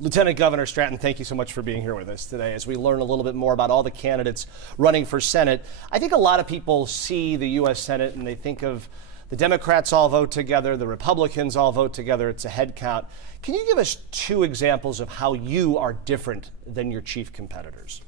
Lieutenant Governor Stratton, thank you so much for being here with us today as we learn a little bit more about all the candidates running for Senate. I think a lot of people see the U.S. Senate and they think of the Democrats all vote together, the Republicans all vote together, it's a head count. Can you give us two examples of how you are different than your chief competitors?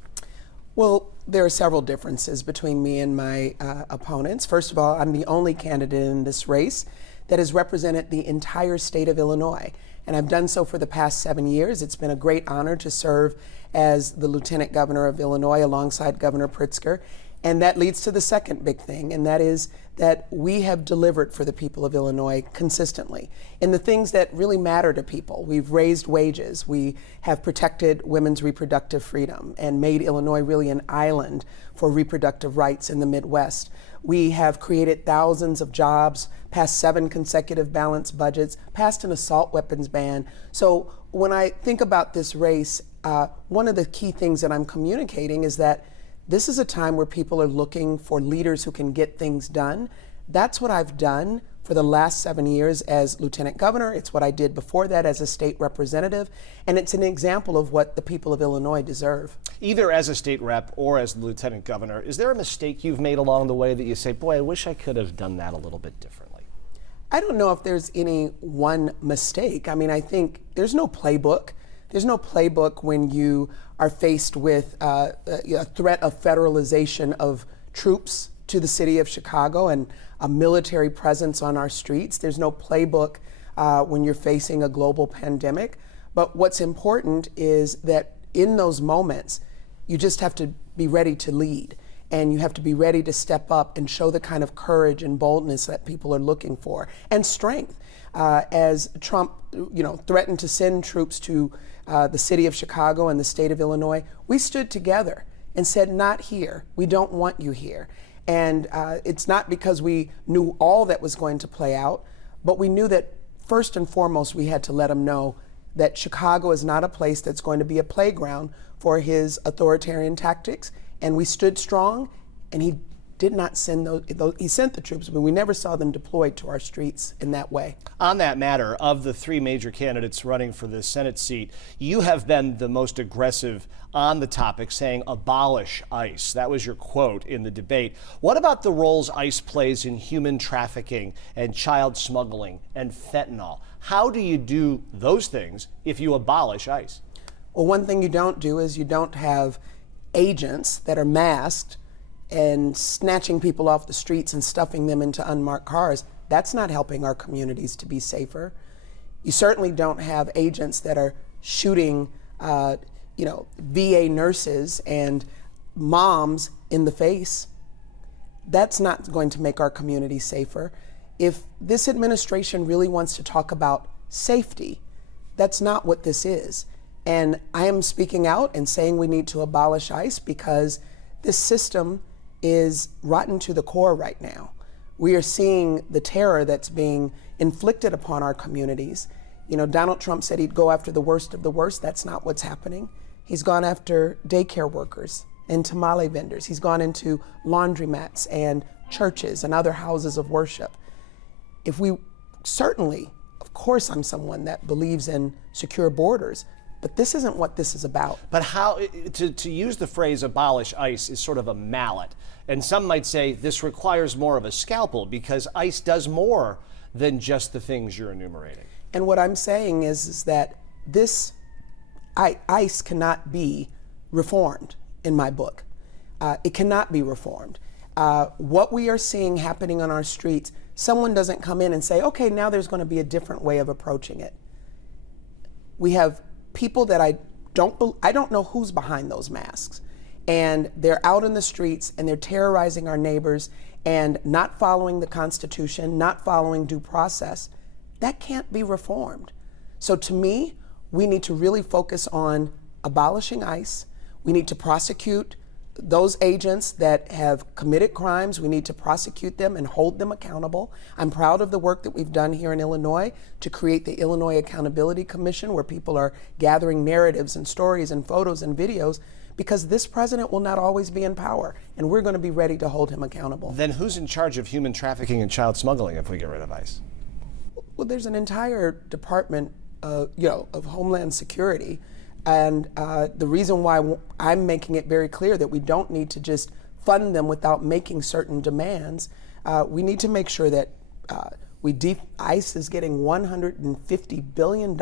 Well, there are several differences between me and my opponents. First of all, I'm the only candidate in this race that has represented the entire state of Illinois. And I've done so for the past 7 years. It's been a great honor to serve as the Lieutenant Governor of Illinois alongside Governor Pritzker. And that leads to the second big thing, and that is that we have delivered for the people of Illinois consistently in the things that really matter to people. We've raised wages, we have protected women's reproductive freedom and made Illinois really an island for reproductive rights in the Midwest. We have created thousands of jobs, passed 7 consecutive balanced budgets, passed an assault weapons ban. So when I think about this race, one of the key things that I'm communicating is that this is a time where people are looking for leaders who can get things done. That's what I've done for the last 7 years as Lieutenant Governor. It's what I did before that as a state representative. And it's an example of what the people of Illinois deserve. Either as a state rep or as the Lieutenant Governor, is there a mistake you've made along the way that you say, boy, I wish I could have done that a little bit differently? I don't know if there's any one mistake. I mean, I think there's no playbook. There's no playbook when you are faced with a threat of federalization of troops to the city of Chicago and a military presence on our streets. There's no playbook when you're facing a global pandemic. But what's important is that in those moments, you just have to be ready to lead. And you have to be ready to step up and show the kind of courage and boldness that people are looking for, and strength. As Trump, threatened to send troops to the city of Chicago and the state of Illinois, we stood together and said, not here. We don't want you here. And it's not because we knew all that was going to play out, but we knew that first and foremost, we had to let him know that Chicago is not a place that's going to be a playground for his authoritarian tactics. And we stood strong, and he did not send those, he sent the troops, but we never saw them deployed to our streets in that way. On that matter, of the 3 major candidates running for the Senate seat, you have been the most aggressive on the topic, saying abolish ICE. That was your quote in the debate. What about the roles ICE plays in human trafficking and child smuggling and fentanyl? How do you do those things if you abolish ICE? Well, one thing you don't do is you don't have agents that are masked and snatching people off the streets and stuffing them into unmarked cars. That's not helping our communities to be safer. You certainly don't have agents that are shooting, VA nurses and moms in the face. That's not going to make our communities safer. If this administration really wants to talk about safety, that's not what this is. And I am speaking out and saying we need to abolish ICE because this system is rotten to the core right now. We are seeing the terror that's being inflicted upon our communities. Donald Trump said he'd go after the worst of the worst. That's not what's happening. He's gone after daycare workers and tamale vendors. He's gone into laundromats and churches and other houses of worship. If we certainly, of course, I'm someone that believes in secure borders, but this isn't what this is about. But how, to use the phrase abolish ICE is sort of a mallet. And some might say this requires more of a scalpel because ICE does more than just the things you're enumerating. And what I'm saying is that ICE cannot be reformed in my book. It cannot be reformed. What we are seeing happening on our streets, someone doesn't come in and say, okay, now there's going to be a different way of approaching it. We have people that I don't know who's behind those masks. And they're out in the streets and they're terrorizing our neighbors and not following the Constitution, not following due process. That can't be reformed. So to me, we need to really focus on abolishing ICE. We need to prosecute those agents that have committed crimes. We need to prosecute them and hold them accountable. I'm proud of the work that we've done here in Illinois to create the Illinois Accountability Commission, where people are gathering narratives and stories and photos and videos, because this president will not always be in power, and we're going to be ready to hold him accountable. Then who's in charge of human trafficking and child smuggling if we get rid of ICE? Well, there's an entire department of Homeland Security. And the reason why I'm making it very clear that we don't need to just fund them without making certain demands, we need to make sure that ICE is getting $150 billion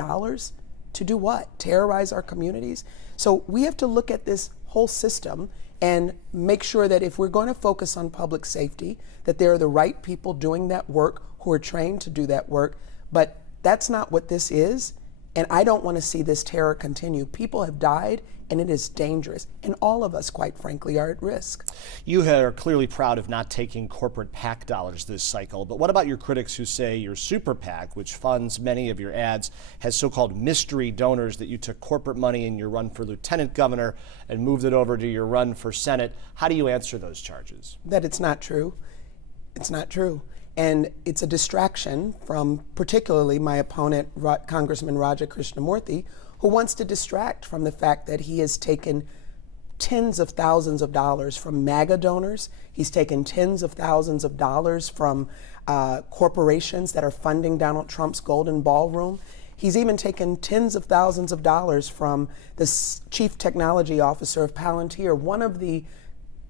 to do what? Terrorize our communities? So we have to look at this whole system and make sure that if we're going to focus on public safety, that there are the right people doing that work who are trained to do that work. But that's not what this is. And I don't want to see this terror continue. People have died, and it is dangerous. And all of us, quite frankly, are at risk. You are clearly proud of not taking corporate PAC dollars this cycle. But what about your critics who say your super PAC, which funds many of your ads, has so-called mystery donors, that you took corporate money in your run for lieutenant governor and moved it over to your run for Senate? How do you answer those charges? That it's not true. It's not true. And it's a distraction from particularly my opponent, Congressman Raja Krishnamurthy, who wants to distract from the fact that he has taken tens of thousands of dollars from MAGA donors. He's taken tens of thousands of dollars from corporations that are funding Donald Trump's Golden Ballroom. He's even taken tens of thousands of dollars from the chief technology officer of Palantir, one of the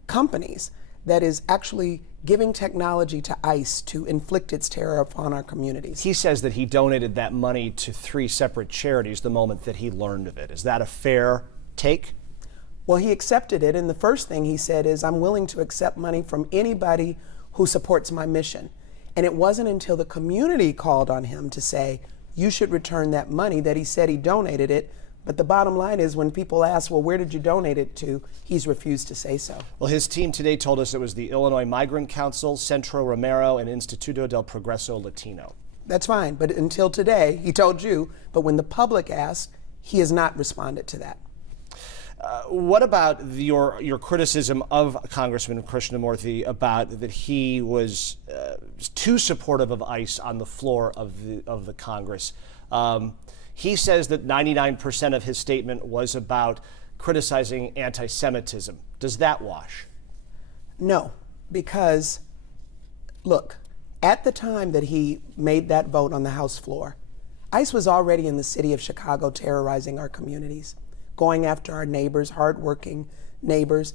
companies that is actually giving technology to ICE to inflict its terror upon our communities. He says that he donated that money to 3 separate charities the moment that he learned of it. Is that a fair take? Well, he accepted it, and the first thing he said is, I'm willing to accept money from anybody who supports my mission. And it wasn't until the community called on him to say, you should return that money, that he said he donated it. But the bottom line is, when people ask, well, where did you donate it to? He's refused to say so. Well, his team today told us it was the Illinois Migrant Council, Centro Romero, and Instituto del Progreso Latino. That's fine, but until today, he told you, but when the public asked, he has not responded to that. What about your criticism of Congressman Krishnamurthy about that he was too supportive of ICE on the floor of the Congress? He says that 99% of his statement was about criticizing anti-Semitism. Does that wash? No, because, look, at the time that he made that vote on the House floor, ICE was already in the city of Chicago terrorizing our communities, going after our neighbors, hardworking neighbors.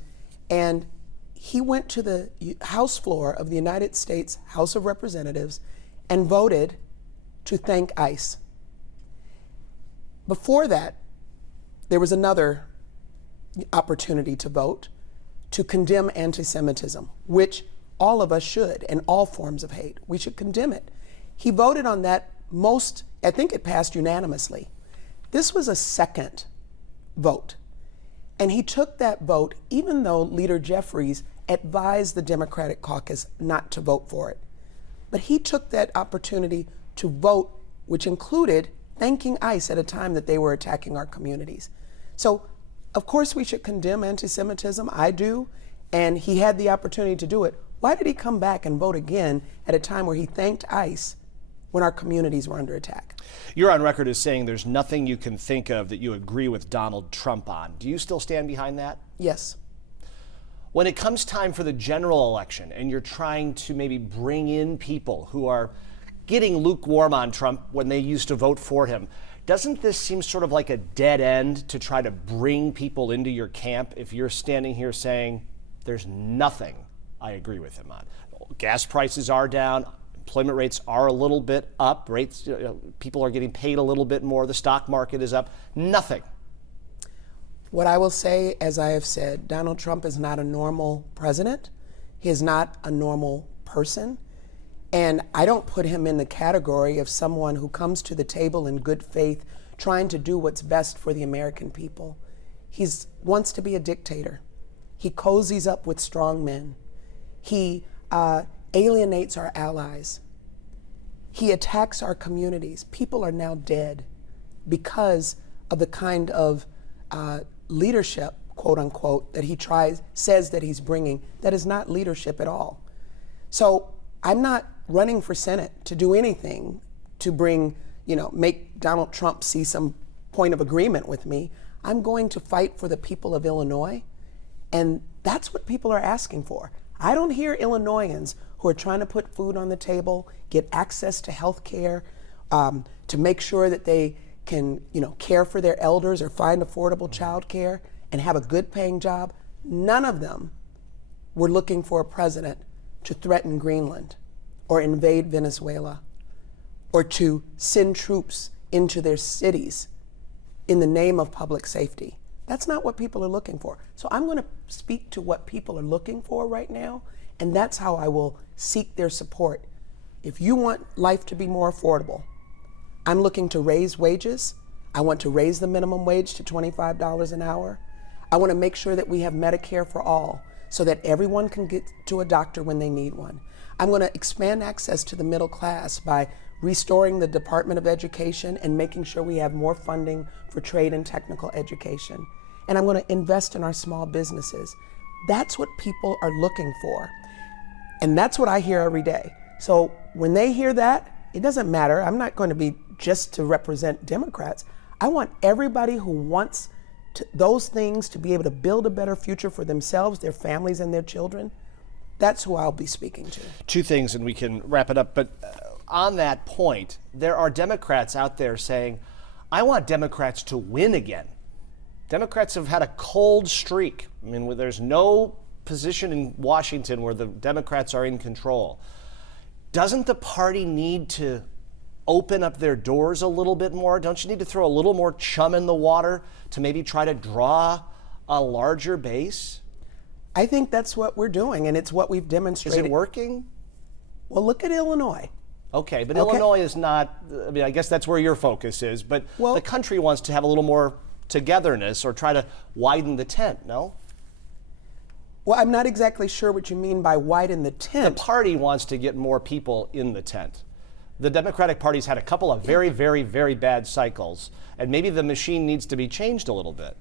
And he went to the House floor of the United States House of Representatives and voted to thank ICE. Before that, there was another opportunity to vote to condemn anti-Semitism, which all of us should, and all forms of hate. We should condemn it. He voted on that I think it passed unanimously. This was a second vote. And he took that vote, even though Leader Jeffries advised the Democratic caucus not to vote for it. But he took that opportunity to vote, which included thanking ICE at a time that they were attacking our communities. So, of course, we should condemn anti-Semitism. I do. And he had the opportunity to do it. Why did he come back and vote again at a time where he thanked ICE when our communities were under attack? You're on record as saying there's nothing you can think of that you agree with Donald Trump on. Do you still stand behind that? Yes. When it comes time for the general election and you're trying to maybe bring in people who are getting lukewarm on Trump when they used to vote for him, doesn't this seem sort of like a dead end to try to bring people into your camp if you're standing here saying there's nothing I agree with him on? Gas prices are down, employment rates are a little bit up, people are getting paid a little bit more, the stock market is up, nothing. What I will say, as I have said, Donald Trump is not a normal president. He is not a normal person. And I don't put him in the category of someone who comes to the table in good faith, trying to do what's best for the American people. He wants to be a dictator. He cozies up with strong men. He alienates our allies. He attacks our communities. People are now dead because of the kind of leadership, quote unquote, that he says that he's bringing. That is not leadership at all. So I'm not running for Senate to do anything to make Donald Trump see some point of agreement with me. I'm going to fight for the people of Illinois, and that's what people are asking for. I don't hear Illinoisans who are trying to put food on the table, get access to health care, to make sure that they can, care for their elders or find affordable child care and have a good paying job, none of them were looking for a president to threaten Greenland or invade Venezuela or to send troops into their cities in the name of public safety. That's not what people are looking for. So I'm going to speak to what people are looking for right now, and that's how I will seek their support. If you want life to be more affordable, I'm looking to raise wages. I want to raise the minimum wage to $25 an hour. I want to make sure that we have Medicare for all so that everyone can get to a doctor when they need one. I'm going to expand access to the middle class by restoring the Department of Education and making sure we have more funding for trade and technical education. And I'm going to invest in our small businesses. That's what people are looking for. And that's what I hear every day. So when they hear that, it doesn't matter. I'm not going to be just to represent Democrats. I want everybody who wants those things to be able to build a better future for themselves, their families, and their children. That's who I'll be speaking to. Two things, and we can wrap it up. But on that point, there are Democrats out there saying, I want Democrats to win again. Democrats have had a cold streak. I mean, where there's no position in Washington where the Democrats are in control. Doesn't the party need to open up their doors a little bit more? Don't you need to throw a little more chum in the water to maybe try to draw a larger base? I think that's what we're doing, and it's what we've demonstrated. Is it working? Well, look at Illinois. Okay, but Illinois is not, I mean, I guess that's where your focus is, but the country wants to have a little more togetherness or try to widen the tent, no? Well, I'm not exactly sure what you mean by widen the tent. The party wants to get more people in the tent. The Democratic Party's had a couple of very, very, very bad cycles, and maybe the machine needs to be changed a little bit.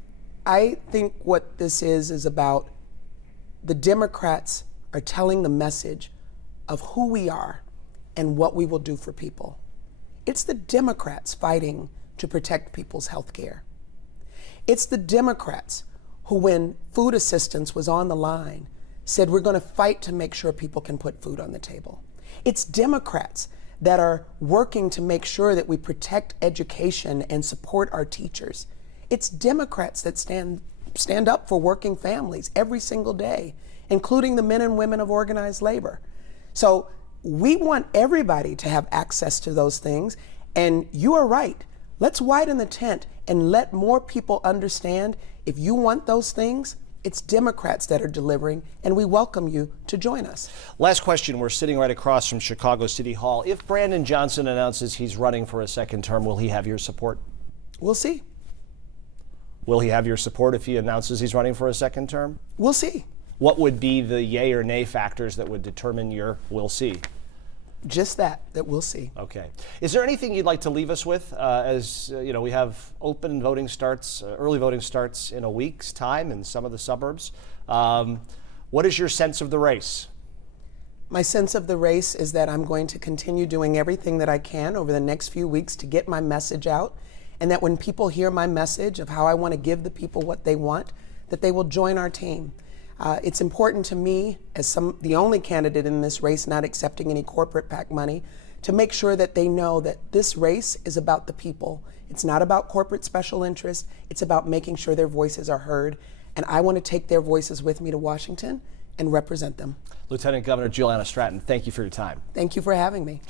I think what this is about the Democrats are telling the message of who we are and what we will do for people. It's the Democrats fighting to protect people's health care. It's the Democrats who, when food assistance was on the line, said we're going to fight to make sure people can put food on the table. It's Democrats that are working to make sure that we protect education and support our teachers. It's Democrats that stand up for working families every single day, including the men and women of organized labor. So we want everybody to have access to those things, and you are right. Let's widen the tent and let more people understand if you want those things, it's Democrats that are delivering, and we welcome you to join us. Last question. We're sitting right across from Chicago City Hall. If Brandon Johnson announces he's running for a second term, will he have your support? We'll see. Will he have your support if he announces he's running for a second term? We'll see. What would be the yay or nay factors that would determine your we'll see? Just that we'll see. Okay. Is there anything you'd like to leave us with we have open voting starts, early voting starts in a week's time in some of the suburbs. What is your sense of the race? My sense of the race is that I'm going to continue doing everything that I can over the next few weeks to get my message out, and that when people hear my message of how I want to give the people what they want, that they will join our team. It's important to me, as the only candidate in this race not accepting any corporate PAC money, to make sure that they know that this race is about the people. It's not about corporate special interest. It's about making sure their voices are heard. And I want to take their voices with me to Washington and represent them. Lieutenant Governor Juliana Stratton, thank you for your time. Thank you for having me.